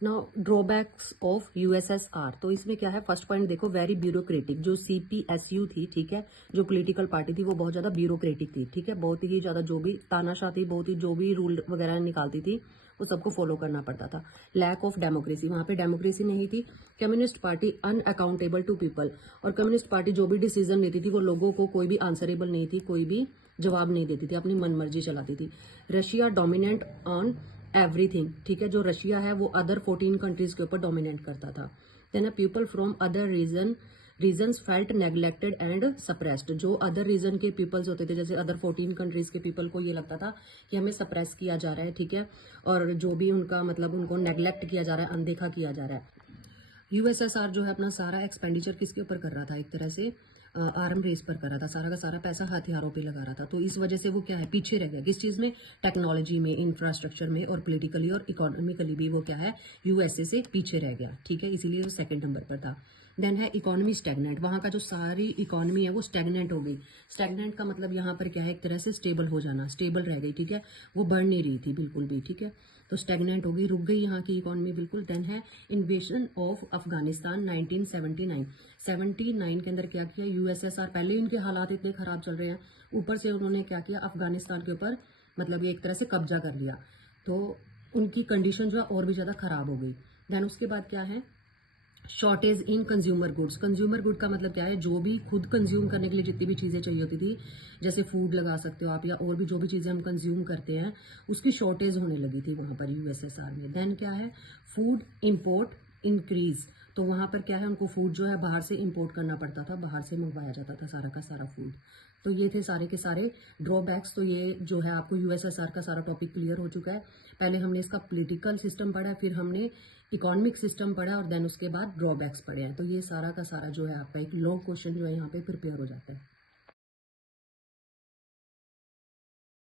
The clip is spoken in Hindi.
नाउ ड्रॉबैक्स ऑफ यूएसएसआर, तो इसमें क्या है, फर्स्ट पॉइंट देखो, वेरी ब्यूरोक्रेटिक। जो सीपीएसयू थी, ठीक है, जो पॉलिटिकल पार्टी थी, वो बहुत ज्यादा ब्यूरोक्रेटिक थी, ठीक है, बहुत ही ज्यादा जो भी तानाशाह थी, बहुत ही जो भी रूल वगैरह निकालती थी वो सबको फॉलो करना पड़ता था। लैक ऑफ डेमोक्रेसी, वहां पे डेमोक्रेसी नहीं थी। Communist party unaccountable to people, और कम्युनिस्ट पार्टी जो भी डिसीजन लेती थी वो लोगों को कोई भी आंसरेबल नहीं थी, कोई भी जवाब नहीं देती थी, अपनी मनमर्जी चलाती थी। रशिया डोमिनेंट ऑन एवरीथिंग, ठीक है, जो रशिया है वो अदर 14 कंट्रीज के ऊपर डोमिनेट करता था। Then people from other regions felt neglected and suppressed, जो अदर रीजन के पीपल्स होते थे, जैसे अदर 14 कंट्रीज के पीपल को ये लगता था कि हमें सप्रेस किया जा रहा है, ठीक है, और जो भी उनका मतलब उनको नेग्लेक्ट किया जा रहा है, अनदेखा किया जा रहा है। यूएसएसआर जो है अपना सारा एक्सपेंडिचर किसके ऊपर कर रहा था, एक तरह से आर्म रेस पर कर रहा था, सारा का सारा पैसा हथियारों पे लगा रहा था। तो इस वजह से वो क्या है, पीछे रह गया, किस चीज में, टेक्नोलॉजी में, इंफ्रास्ट्रक्चर में, और पॉलिटिकली और इकोनॉमिकली भी वो क्या है, यूएसए से पीछे रह गया, ठीक है, इसीलिए वो सेकंड नंबर पर था। देन है इकोनॉमी स्टैग्नेंट, वहां का जो सारी इकोनॉमी है वो स्टैग्नेंट हो गई। स्टैग्नेंट का मतलब यहाँ पर क्या है, एक तरह से स्टेबल हो जाना, स्टेबल रह गई, ठीक है, वो बढ़ नहीं रही थी बिल्कुल भी, ठीक है, तो स्टैग्नेंट हो गई, रुक गई यहाँ की इकोनॉमी बिल्कुल। देन है इन्वेजन ऑफ अफगानिस्तान 1979, 79 के अंदर क्या किया यूएसएसआर, पहले इनके हालात इतने खराब चल रहे हैं, ऊपर से उन्होंने क्या किया, अफगानिस्तान के ऊपर मतलब ये एक तरह से कब्जा कर लिया, तो उनकी कंडीशन जो है और भी ज्यादा खराब हो गई। देन उसके बाद क्या है, शॉर्टेज इन कंज्यूमर गुड्स। कंज्यूमर गुड का मतलब क्या है, जो भी खुद कंज्यूम करने के लिए जितनी भी चीजें चाहिए होती थी, जैसे फूड लगा सकते हो आप, या और भी जो भी चीजें हम कंज्यूम करते हैं, उसकी शॉर्टेज होने लगी थी वहां पर यूएसएसआर में। देन क्या है, फूड इंपोर्ट इंक्रीज, तो वहां पर क्या है, उनको फूड जो है बाहर से इंपोर्ट करना पड़ता था, बाहर से मंगवाया जाता था सारा का सारा फूड। तो ये थे सारे के सारे ड्रॉबैक्स। तो ये जो है आपको यूएसएसआर का सारा टॉपिक क्लियर हो चुका है। पहले हमने इसका पॉलिटिकल सिस्टम पढ़ा, फिर हमने इकोनॉमिक सिस्टम पढ़ा, और देन उसके बाद ड्रॉबैक्स पढ़े हैं। तो ये सारा का सारा जो है आपका एक लॉन्ग क्वेश्चन जो है यहाँ पे प्रिपेयर हो जाता है।